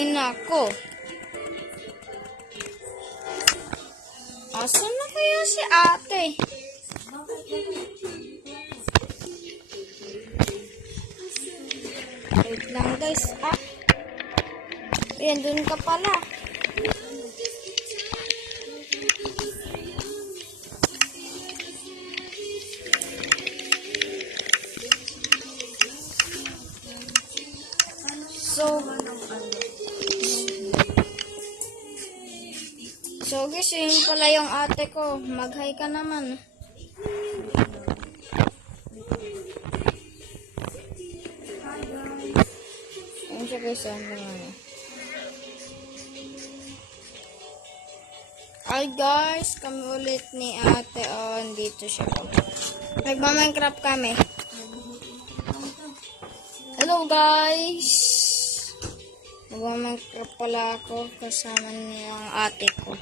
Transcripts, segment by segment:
Ay, nako. Asan na kaya si ate? Wait lang guys. Ah. Ayan, dun ka pala. Yun pala yung ate ko. Mag-hi ka naman. Ayun siya guys. Hi guys, kami ulit ni ate. Oh, dito siya po. Nagma-minecraft kami. Hello guys! Nagma-minecraft pala ako kasama niya ang ate ko.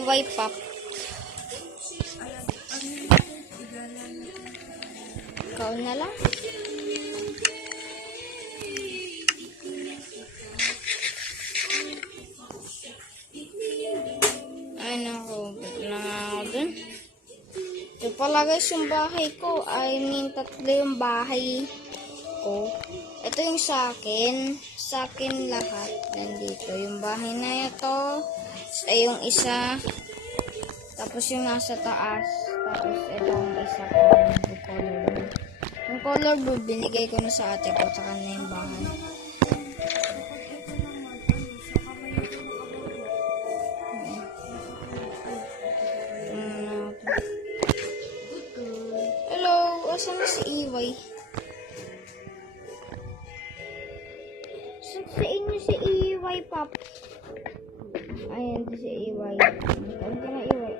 EY Pop? Ikaw na lang? Ay naku, bigla nga ako dun. Ito pala guys yung bahay ko. I mean, tatlo yung bahay ko. Ito yung sa akin. Sa akin lahat. Nandito. Yung bahay na ito. Ay yung isa. Tapos yung nasa taas. Tapos ito yung isa ko. Yung color blue. Yung color blue, binigay ko na sa ate ko. Sa kanya yung bahay. Hello, asan na si Iway? Saan sa inyo si Iway, Pap? Ayan, di si Iway. Saan ka na, Iway?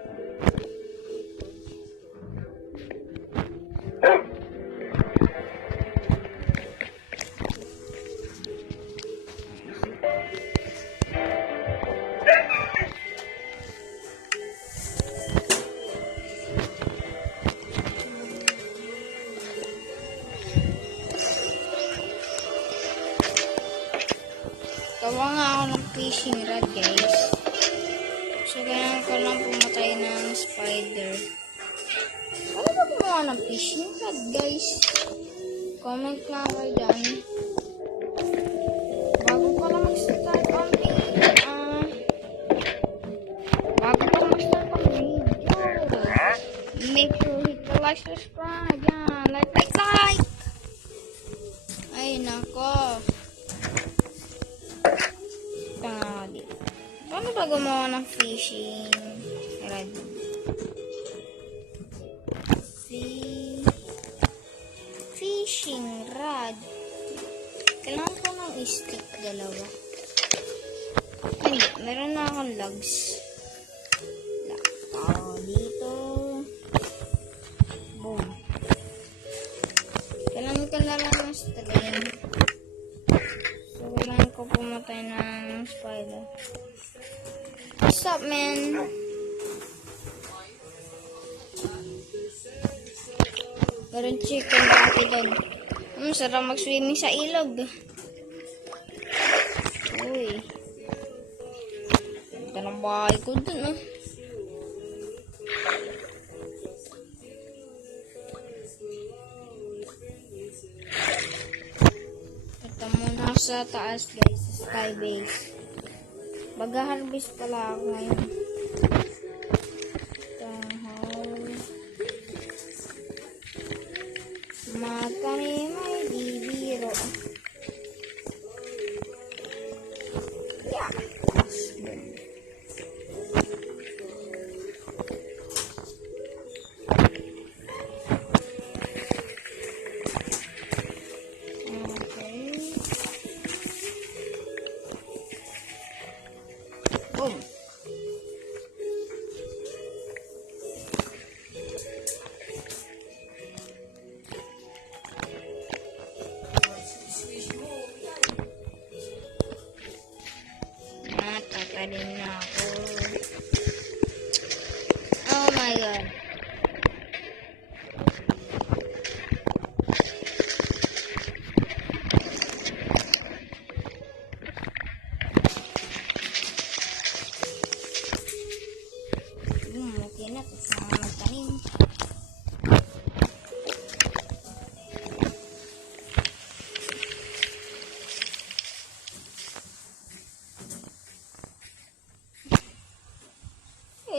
Comment lang kayo dyan. Bago pala mag-start ang ah, bago pala mag-start ang video, make sure hit the like, subscribe, yan, like, like, like! Ay, nako. Tanga di. Paano ba gumawa ng fishing rod? Stick dalawa. Hindi, meron na akong logs. Lakaw dito. Boom. Kailangan ko na lang ng string. So, kailangan ko pumatay ng spider. What's up, man? Meron chicken dati doon. Hmm, sarap mag-swimming sa ilog. Uy. Ganda ng bahay ko dun, ah. Ito muna sa taas guys, sa sky base. Mag-harvest pala ako ngayon.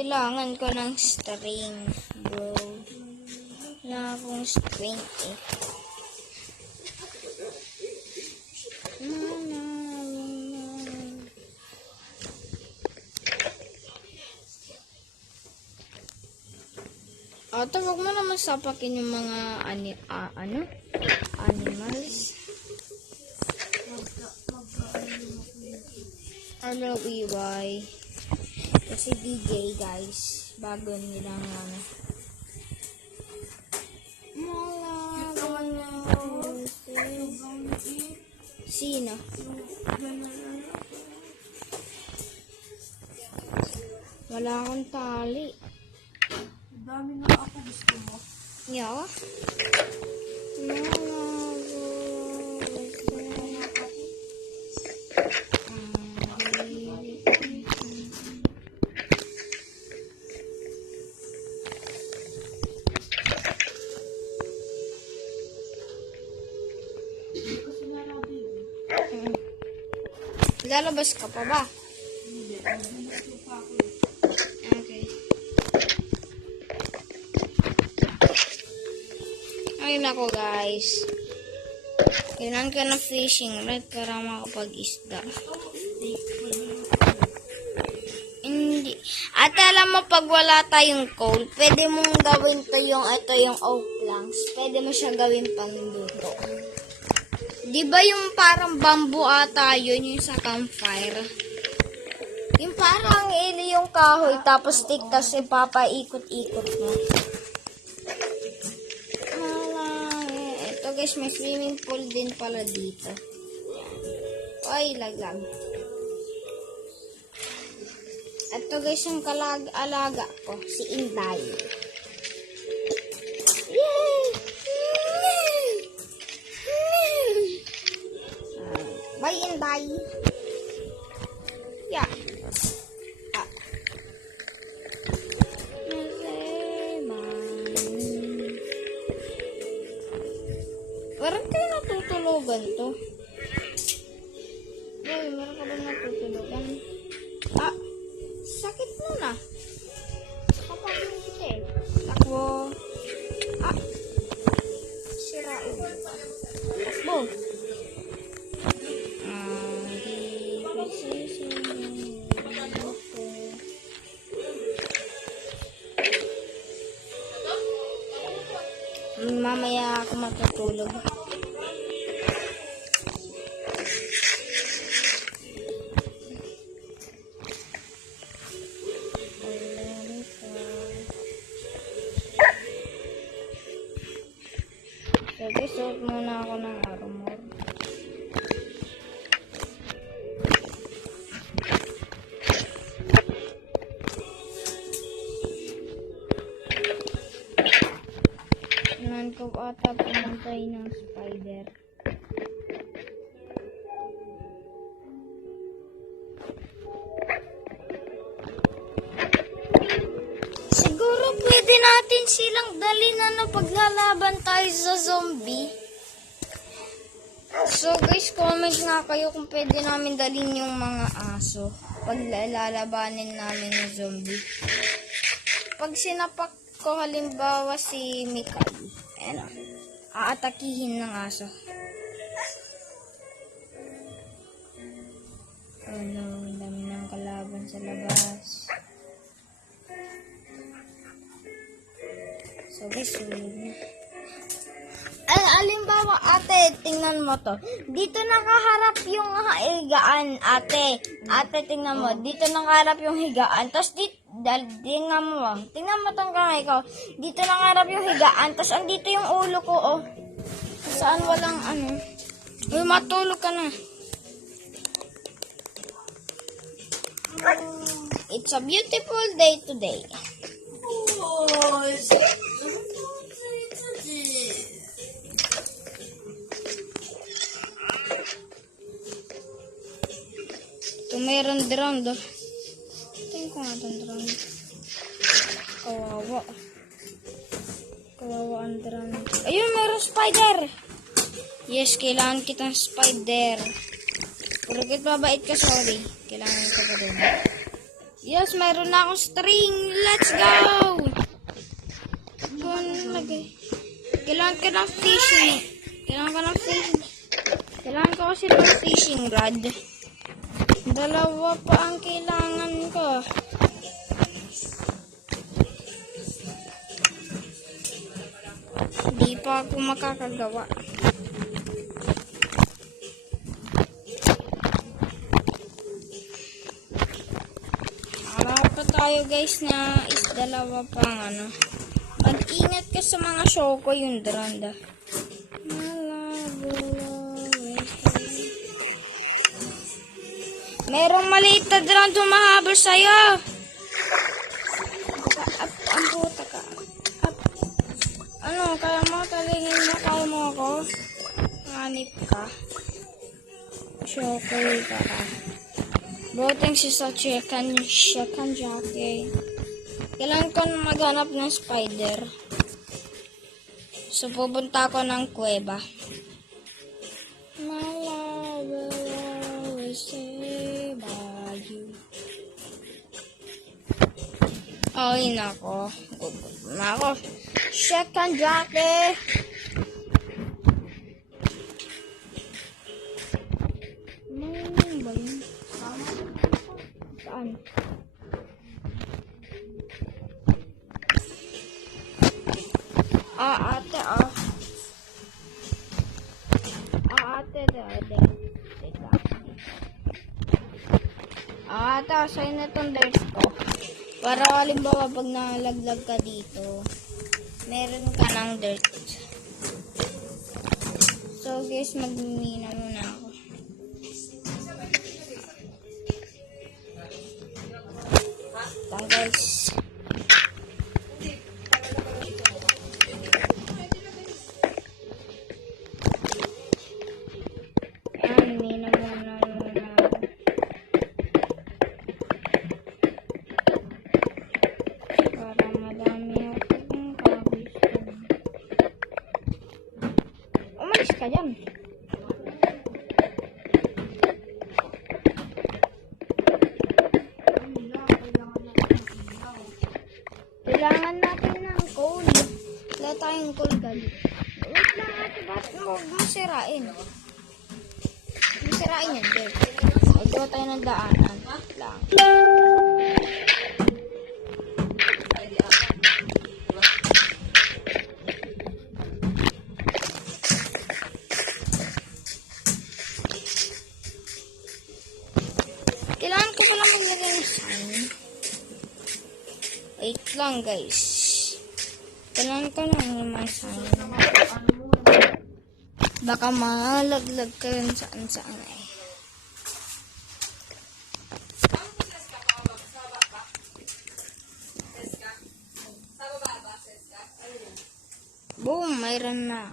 Kailangan ko ng string, bro. Wala akong string eh. Ate, wag mo naman sapakin yung mga ani, ah, ano? Animals. Ano, EY? Kasi DJ, guys. Bago nilang, ano. Sino? Wala akong tali. Dami na ako gusto mo. Yeah. Lalabas ka pa ba? Ako. Okay. Ay nako guys. Kailangan ka ng fishing rod para makapag-isda. Hindi. At alam mo, pag wala tayong coal, pwede mong gawin to yung, ito yung oak planks. Pwede mo siya gawin pangluto. Di ba yung parang bamboo ata yun, yung sa campfire? Yung parang ili yung kahoy, tapos stick, tapos ipapaikot-ikot mo. Hala, eh. Ito guys, may swimming pool din pala dito. Ay, laglag. Ito guys, yung kalag-alaga ko, si Inday. Bye. Yeah. Ah. Meron kayo natutulugan to. Boy, meron ka ba natutulugan? Ah, sakit mo na. Kapagin kita eh. Takbo. Suot muna ako ng armor. Nan ko ata pumatay ng spider. Siguro pwede natin silang dalhin ano paglalaban tayo sa zombie. So guys, comment nga kayo kung pwede namin dalhin yung mga aso pag lalabanin namin yung zombie. Pag sinapak ko halimbawa si Mikay, ano, aatakihin ng aso. Oh no, ang dami ng kalaban sa labas. So guys, sulod na. Ay, alimbawa, ate, tingnan mo to. Dito nakaharap yung higaan, ate. Ate, tingnan mo. Dito nakaharap yung higaan. Tapos, dito, dal, tingnan mo. ah. Tingnan mo tong kamay ko. Dito nakaharap yung higaan. Tapos, andito yung ulo ko, oh. Saan walang ano. Uy, matulog ka na. It's a beautiful day today. Oh, drone do. Tingnan ko nga itong drone. kawawa. Kawawa ang drone. Ayun, meron spider! Yes, kailangan kitang spider. Porkit mabait ka, sorry. Kailangan ko pa din. Yes, mayroon na akong string. Let's go! Doon lagay. Kailangan ka ng fishing. Kailangan ka ng fishing. Kailangan ko kasi ng fishing rod. Dalawa pa ang kailangan ko. Hindi pa ako makakagawa. Araw tayo guys na is dalawa pang ano. Mag-ingat ka sa mga shoko yung dranda. Merong maliit na drone tumahabol sa'yo. Up, ang puta ka. Up. Ano, kaya mo talingin mo, kaya mo ako? Hanip ka. Shokoy ka ka. Buting si Sachi, kan siya kan jockey. Kailangan ko na maghanap ng spider. So, pupunta ako ng kuweba. Ay, na ako. Check ang jockey. Ano ba yun? Saan? Ah, ate, ah. Ah, ate, ate. Teka. Ah, ate, sa'yo na itong dirt ko. Para halimbawa pag nalaglag ka dito, meron ka ng dirt. So guys, magmimina muna ka dyan. Kailangan natin ng coal. Wala tayong coal gali. Wait lang ate, ba't huwag mo sirain? Huwag sirain yan, Dave. Maggawa tayo ng daanan. Lang. Sign. Wait lang guys. Ko lang naman sign. Baka malaglag ka rin saan saan eh. Boom! Mayroon na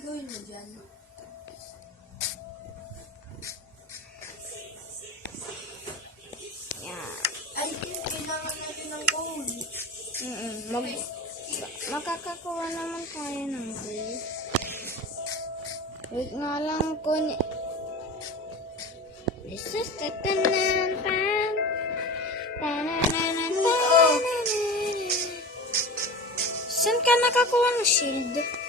gagawin mo dyan? Yan. Ay, kailangan natin ng coal. Mm-mm. Mag makakakuha naman tayo ng gold. Wait nga lang kun This is the tanan pan. Tanananan Saan ka nakakuha ng shield?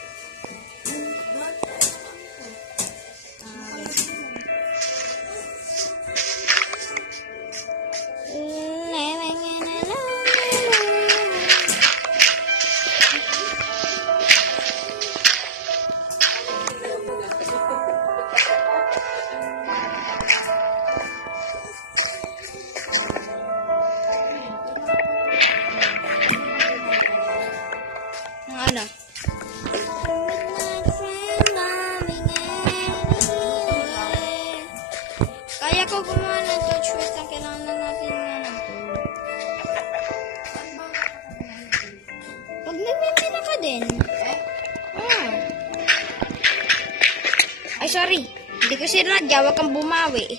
Hindi ko sinadya. Huwag kang bumawi.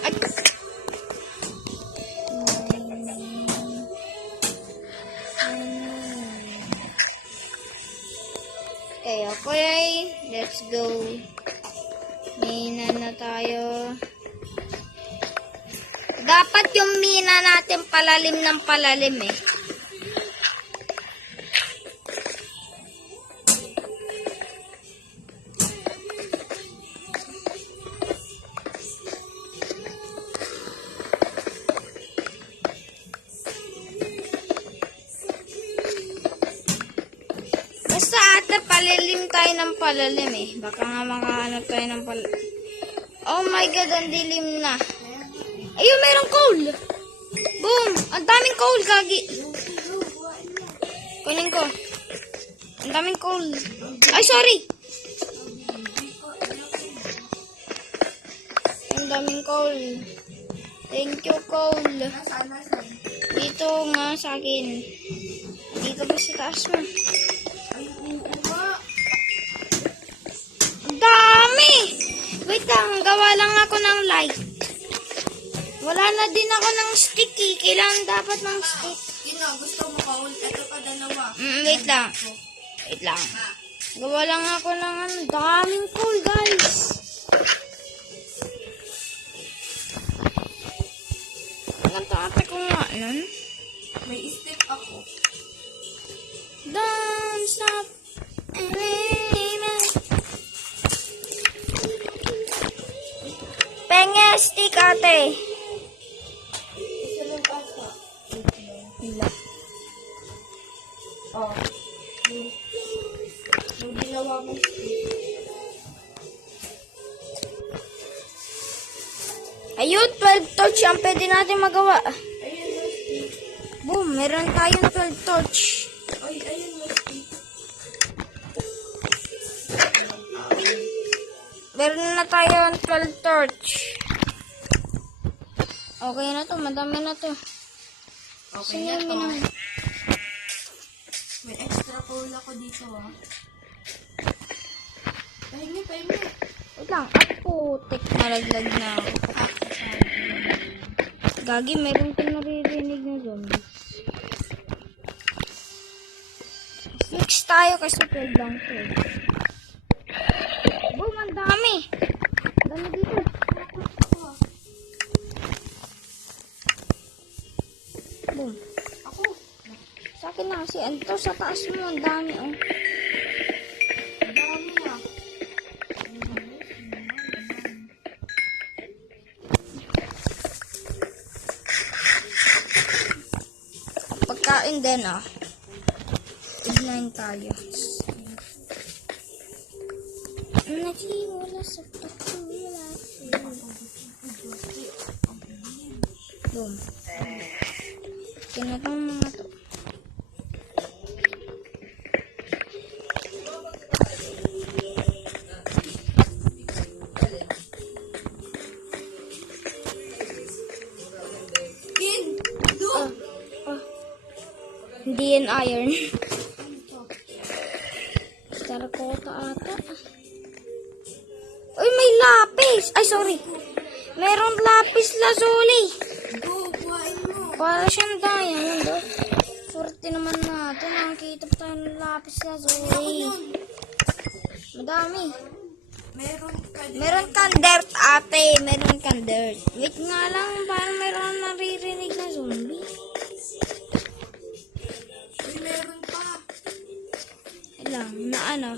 Ay! Okay, okay. Let's go. Mina na tayo. Dapat yung mina natin palalim ng palalim eh. Makahanap tayo ng palalim. Oh my god, ang dilim na. Ayun, mayroong coal. Boom! Ang daming coal, gagi. Kunin ko. Ang daming coal. Ay, sorry. Ang daming coal. Thank you, coal. Dito nga sa akin. Dito ba sa taas mo? Dami! Wait lang, gawa lang ako ng light. Wala na din ako ng stick eh. Kailangan dapat ng stick. Yun gusto mo ka Ito pa dalawa. Mm, wait lang. Wait lang. Gawa lang ako ng ano, daming cool guys. Ganito ate ko nga nun. May step ako. Don't stop. Penge stick ate. Oh. Yung, ginawa mo. Ayun, 12 torch ang pwede natin magawa. Ayun. Boom, meron tayong 12 torch. Ay, ayun Meron na tayong 12 torch. Okay na to, madami na to. Okay na Sino to. minang- May extra coal ako dito ah. Pahingi, pahingi. Wait lang, ako, tek, nalaglag na ako. Gagi, meron ko naririnig na zombie. Mix tayo kasi 12 lang to. Dami! Dami dito. Boom. ako. Sa akin na kasi, ito sa taas mo, ang dami oh. Dami ah. Pagkain din ah. Tignan tayo. Nakiwala sa pagkula. Boom. Akin na tong mga to. Pin! Ah, ah. Hindi yan iron. Terracotta ata. Uy, lapis lazuli. Para siyang diamond, oh. Swerte naman natin. Nakakita pa tayo ng lapis lazuli. Madami. Meron ka din. Meron kang dirt, ate. Meron kang dirt. Wait nga lang, parang meron naririnig na zombie. Meron pa. Lang, na ano.